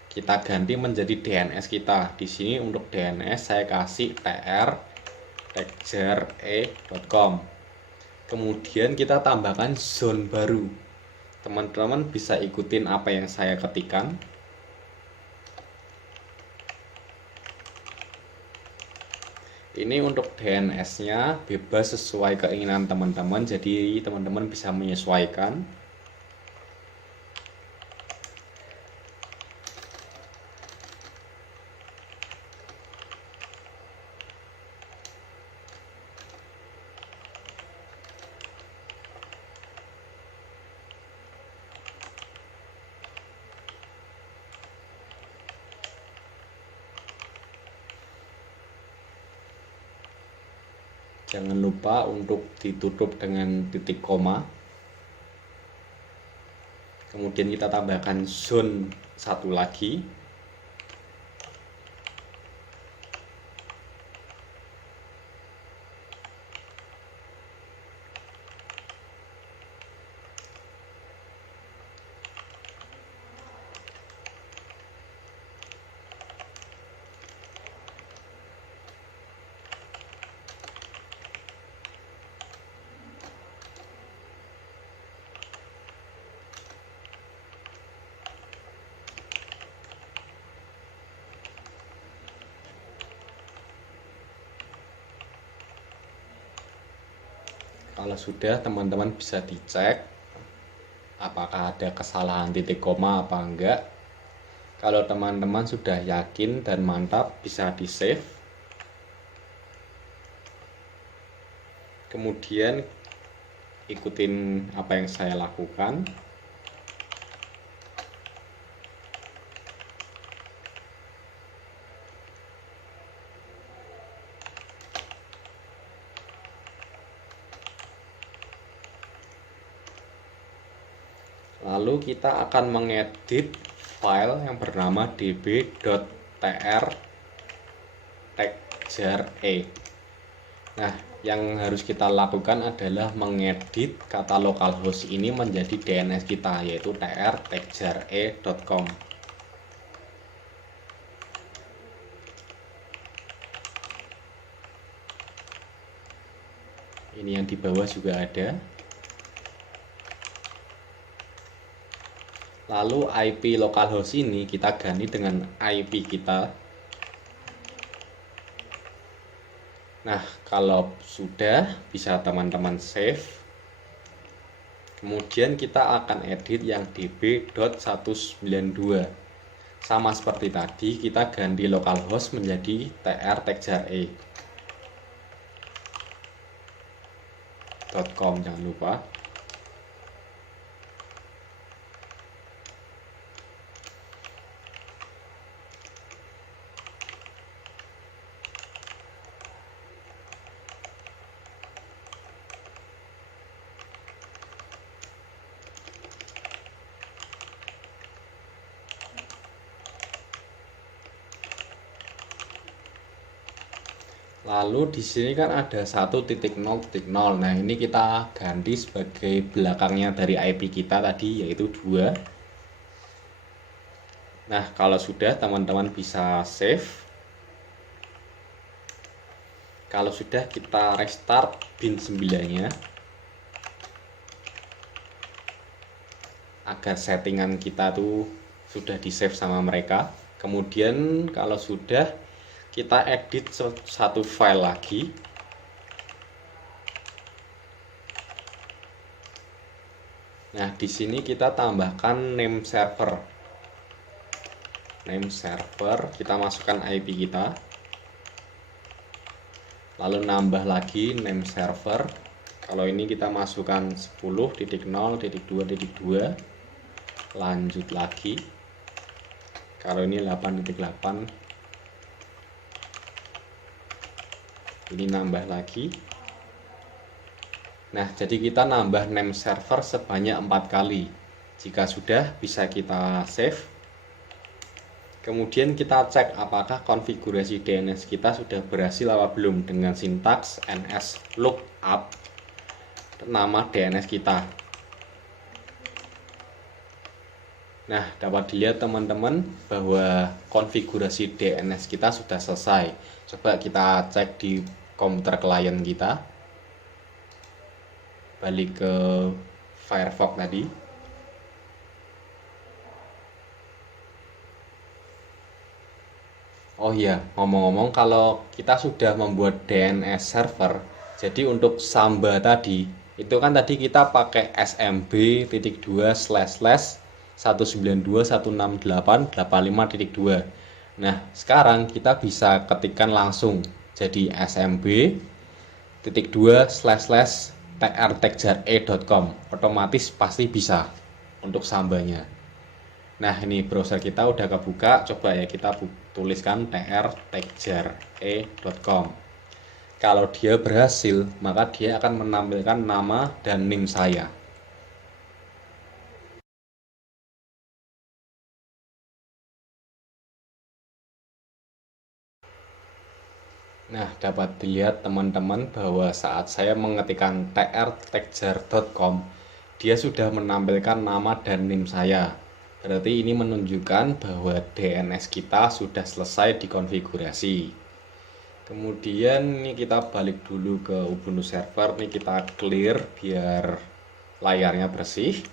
Kita ganti menjadi DNS kita. Di sini untuk DNS saya kasih tr.texture.e.com. Kemudian kita tambahkan zone baru. Teman-teman bisa ikutin apa yang saya ketikkan. Ini untuk DNS-nya bebas sesuai keinginan teman-teman, jadi teman-teman bisa menyesuaikan. Jangan lupa untuk ditutup dengan titik koma. Kemudian kita tambahkan zone satu lagi. Kalau sudah, teman-teman bisa dicek apakah ada kesalahan titik koma apa enggak. Kalau teman-teman sudah yakin dan mantap, bisa di save. Kemudian ikutin apa yang saya lakukan. Lalu kita akan mengedit file yang bernama db.tr.texture.e. Nah, yang harus kita lakukan adalah mengedit kata localhost ini menjadi DNS kita, yaitu tr.texture.e.com. Ini yang di bawah juga ada. Lalu IP localhost ini kita ganti dengan IP kita. Nah, kalau sudah bisa teman-teman save. Kemudian kita akan edit yang db.192. Sama seperti tadi, kita ganti localhost menjadi trtexare.com, jangan lupa. Lalu di sini kan ada 1.0.0. Nah, ini kita ganti sebagai belakangnya dari IP kita tadi, yaitu 2. Nah, kalau sudah, teman-teman bisa save. Kalau sudah, kita restart bin 9-nya agar settingan kita tuh sudah di save sama mereka. Kemudian kalau sudah, kita edit satu file lagi. Nah, di sini kita tambahkan name server. Name server, kita masukkan IP kita. Lalu nambah lagi name server. Kalau ini kita masukkan 10.0.2.2. Lanjut lagi. Kalau ini 8.8. Ini nambah lagi. Nah, jadi kita nambah name server sebanyak 4 kali. Jika sudah, bisa kita save. Kemudian kita cek apakah konfigurasi DNS kita sudah berhasil apa belum dengan sintaks ns lookup nama DNS kita. Nah, dapat dilihat teman-teman bahwa konfigurasi DNS kita sudah selesai. Coba kita cek di komputer klien kita. Balik ke Firefox tadi. Oh iya, ngomong-ngomong, kalau kita sudah membuat DNS server, jadi untuk Samba tadi, itu kan tadi kita pakai smb.2/192.168.85.2. Nah, sekarang kita bisa ketikkan langsung jadi smb.2/trtexare.com. Otomatis pasti bisa untuk Sambanya. Nah, ini browser kita udah kebuka. Coba ya kita tuliskan trtexare.com. Kalau dia berhasil, maka dia akan menampilkan nama dan NIM saya. Nah, dapat dilihat teman-teman bahwa saat saya mengetikkan trtexare.com, dia sudah menampilkan nama dan NIM saya. Berarti ini menunjukkan bahwa DNS kita sudah selesai dikonfigurasi. Kemudian ini kita balik dulu ke Ubuntu server, ini kita clear biar layarnya bersih.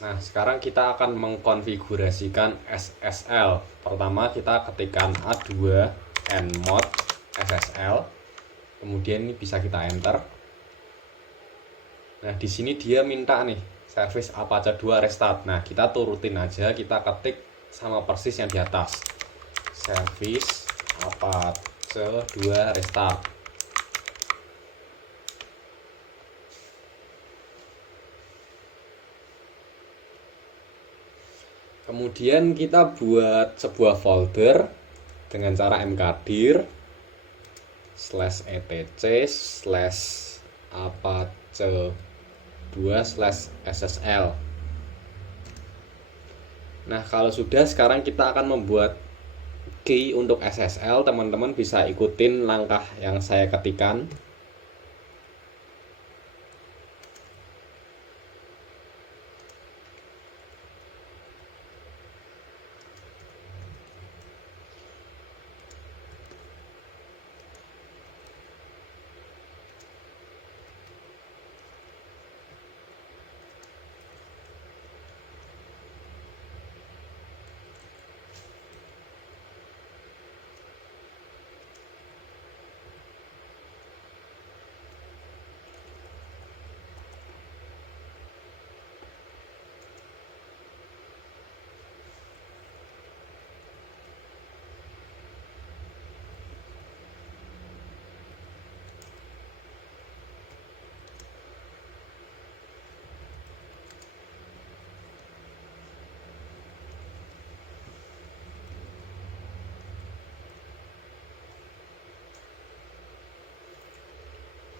Nah, sekarang kita akan mengkonfigurasikan SSL. Pertama kita ketikkan a2 nmod SSL. Kemudian ini bisa kita enter. Nah, di sini dia minta nih service Apache 2 restart. Nah, kita turutin aja, kita ketik sama persis yang di atas. Service Apache 2 restart. Kemudian kita buat sebuah folder dengan cara mkdir /etc/apache2/ssl. Nah, kalau sudah, sekarang kita akan membuat key untuk SSL. Teman-teman bisa ikutin langkah yang saya ketikkan.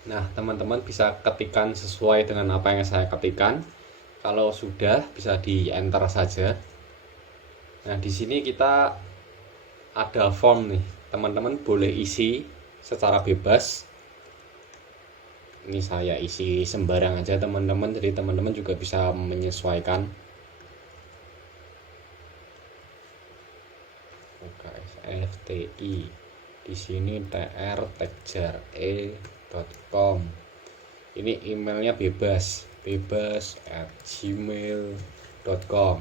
Nah, teman-teman bisa ketikkan sesuai dengan apa yang saya ketikkan. Kalau sudah, bisa di enter saja. Nah, di sini kita ada form nih. Teman-teman boleh isi secara bebas. Ini saya isi sembarang aja teman-teman, jadi teman-teman juga bisa menyesuaikan. FTI di sini tr@tekjare.com. Ini emailnya bebas@gmail.com.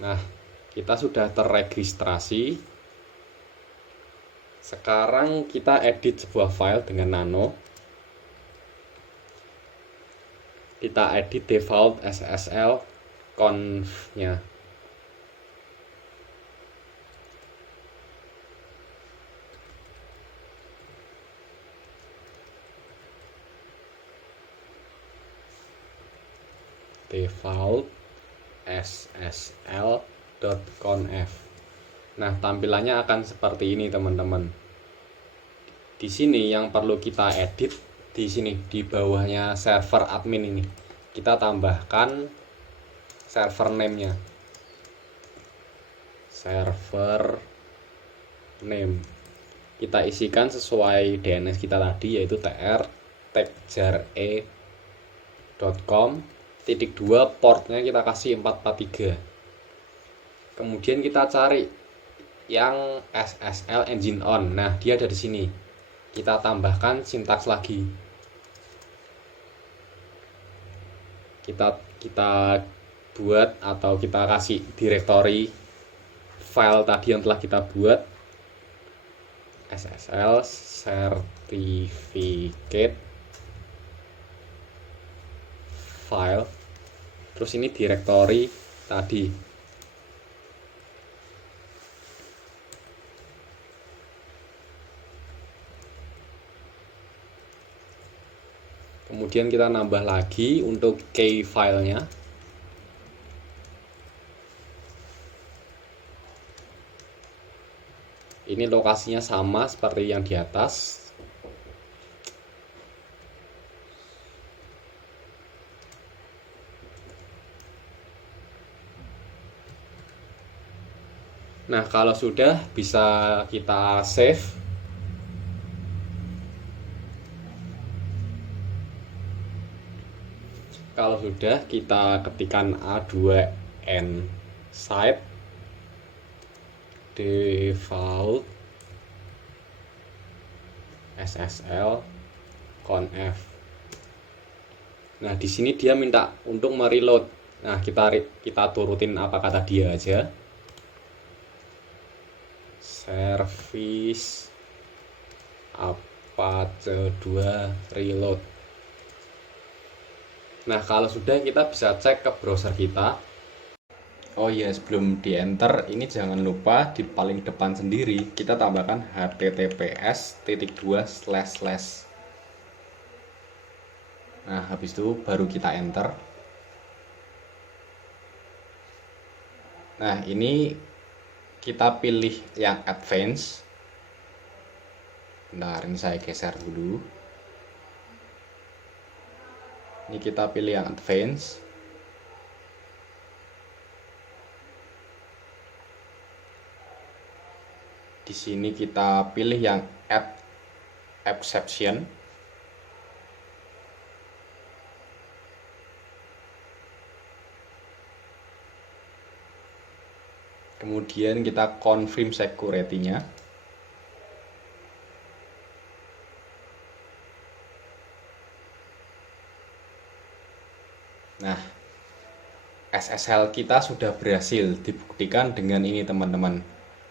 Nah, kita sudah terregistrasi. Sekarang kita edit sebuah file dengan Nano. Kita edit default SSL conf-nya. Default ssl.conf. Nah, tampilannya akan seperti ini, teman-teman. Di sini yang perlu kita edit, di sini di bawahnya server admin ini, kita tambahkan server name-nya. Server name. Kita isikan sesuai DNS kita tadi, yaitu tr@tekjare.com. Titik 2 portnya kita kasih 443. Kemudian kita cari yang SSL engine on. Nah, dia ada di sini. Kita tambahkan sintaks lagi. Kita buat atau kita kasih directory file tadi yang telah kita buat, SSL certificate file. Terus ini directory tadi. Kemudian kita nambah lagi untuk key filenya. Ini lokasinya sama seperti yang di atas. Nah, kalau sudah bisa kita save. Kalau sudah, kita ketikkan A2N site default SSL conf. Nah, di sini dia minta untuk mereload. Nah, kita turutin apa kata dia aja. Service Apache 2 reload. Nah, kalau sudah, kita bisa cek ke browser kita. Oh iya, sebelum di enter, ini jangan lupa di paling depan sendiri kita tambahkan https://. Nah, habis itu baru kita enter. Nah, ini kita pilih yang advance. Bentar, ini saya geser dulu. Ini kita pilih yang advance. Di sini kita pilih yang add exception. Kemudian kita confirm security-nya. Nah, SSL kita sudah berhasil dibuktikan dengan ini, teman-teman.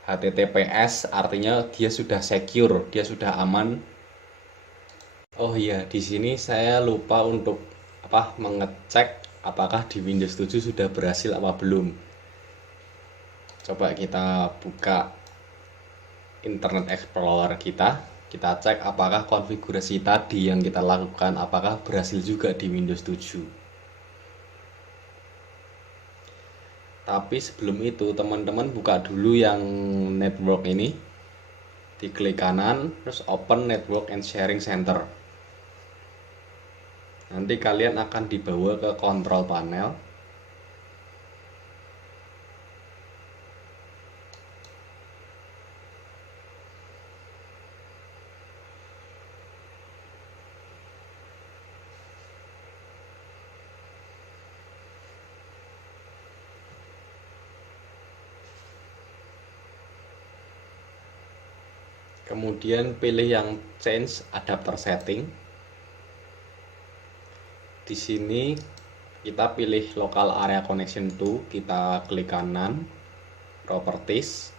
HTTPS artinya dia sudah secure, dia sudah aman. Oh iya, di sini saya lupa untuk mengecek apakah di Windows 7 sudah berhasil apa belum. Coba kita buka Internet Explorer kita cek apakah konfigurasi tadi yang kita lakukan apakah berhasil juga di Windows 7. Tapi sebelum itu teman-teman buka dulu yang network ini. Diklik kanan, terus Open Network and Sharing Center. Nanti kalian akan dibawa ke kontrol panel. Kemudian pilih yang Change Adapter Setting. Di sini kita pilih Local Area Connection to, kita klik kanan, Properties.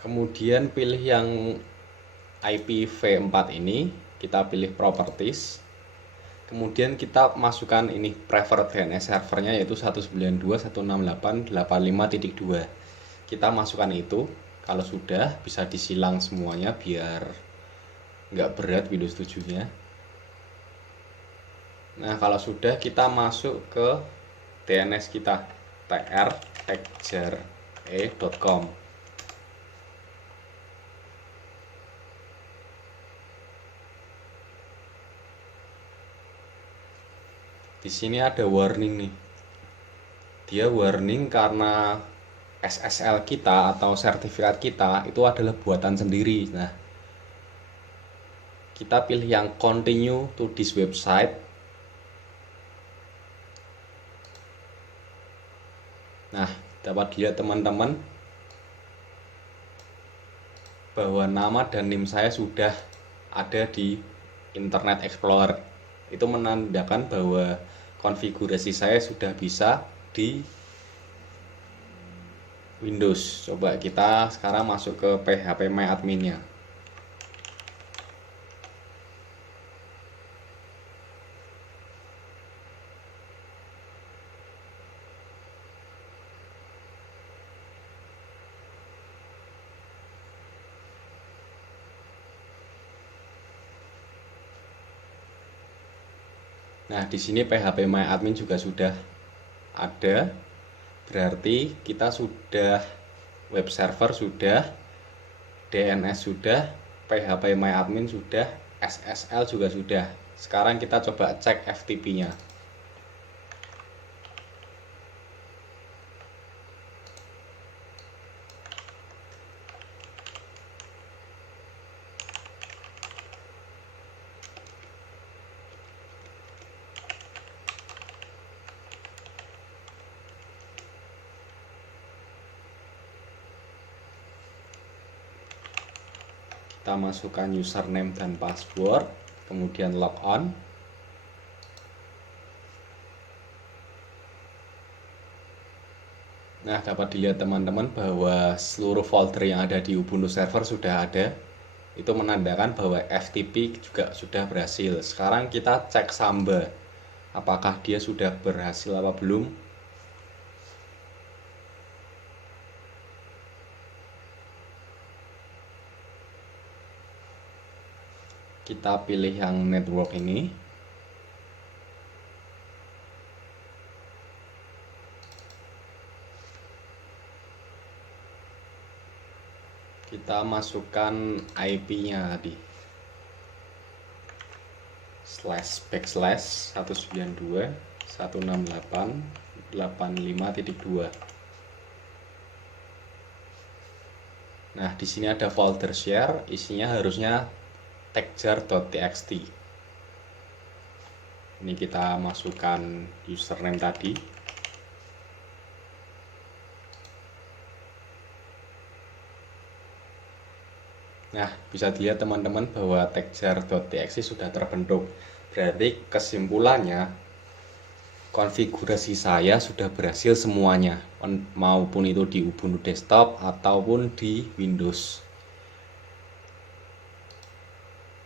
Kemudian pilih yang IPv4 ini, kita pilih Properties. Kemudian kita masukkan ini preferred DNS servernya, yaitu 192.168.85.2. Kita masukkan itu. Kalau sudah, bisa disilang semuanya biar nggak berat Windows 7-nya. Nah, kalau sudah, kita masuk ke DNS kita, tr@tagjar.com. Di sini ada warning nih. Dia warning karena SSL kita atau sertifikat kita itu adalah buatan sendiri. Nah, kita pilih yang continue to this website. Nah, dapat dilihat teman-teman bahwa nama dan NIM saya sudah ada di Internet Explorer. Itu menandakan bahwa konfigurasi saya sudah bisa di Windows. Coba kita sekarang masuk ke phpMyAdmin-nya. Nah, di sini phpMyAdmin juga sudah ada. Berarti kita sudah web server sudah, DNS sudah, phpMyAdmin sudah, SSL juga sudah. Sekarang kita coba cek FTP-nya. Kita masukkan username dan password, kemudian logon. Nah, dapat dilihat teman-teman bahwa seluruh folder yang ada di Ubuntu server sudah ada. Itu menandakan bahwa FTP juga sudah berhasil. Sekarang kita cek Samba, apakah dia sudah berhasil apa belum. Kita pilih yang network ini. Kita masukkan IP-nya tadi. //192.168.85.2. Nah, di sini ada folder share, isinya harusnya tagjar.txt. Ini kita masukkan username tadi. Nah, bisa dilihat teman-teman bahwa tagjar.txt sudah terbentuk. Berarti kesimpulannya, konfigurasi saya sudah berhasil semuanya, maupun itu di Ubuntu desktop ataupun di Windows.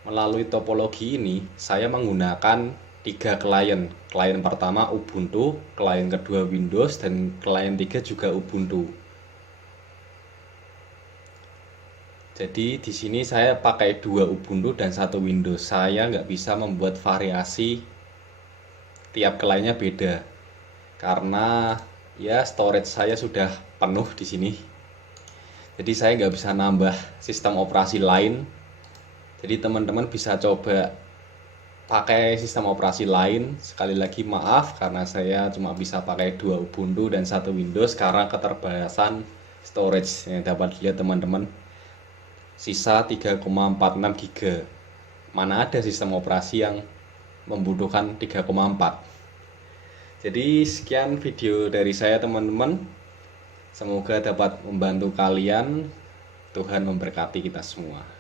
Melalui topologi ini, saya menggunakan 3 klien. Klien pertama Ubuntu, klien kedua Windows, dan klien 3 juga Ubuntu. Jadi di sini saya pakai 2 Ubuntu dan 1 Windows. Saya nggak bisa membuat variasi tiap kliennya beda karena ya storage saya sudah penuh di sini. Jadi saya nggak bisa nambah sistem operasi lain. Jadi teman-teman bisa coba pakai sistem operasi lain. Sekali lagi maaf karena saya cuma bisa pakai 2 Ubuntu dan 1 Windows karena keterbatasan storage yang dapat dilihat teman-teman. Sisa 3,46 GB. Mana ada sistem operasi yang membutuhkan 3,4. Jadi sekian video dari saya teman-teman. Semoga dapat membantu kalian. Tuhan memberkati kita semua.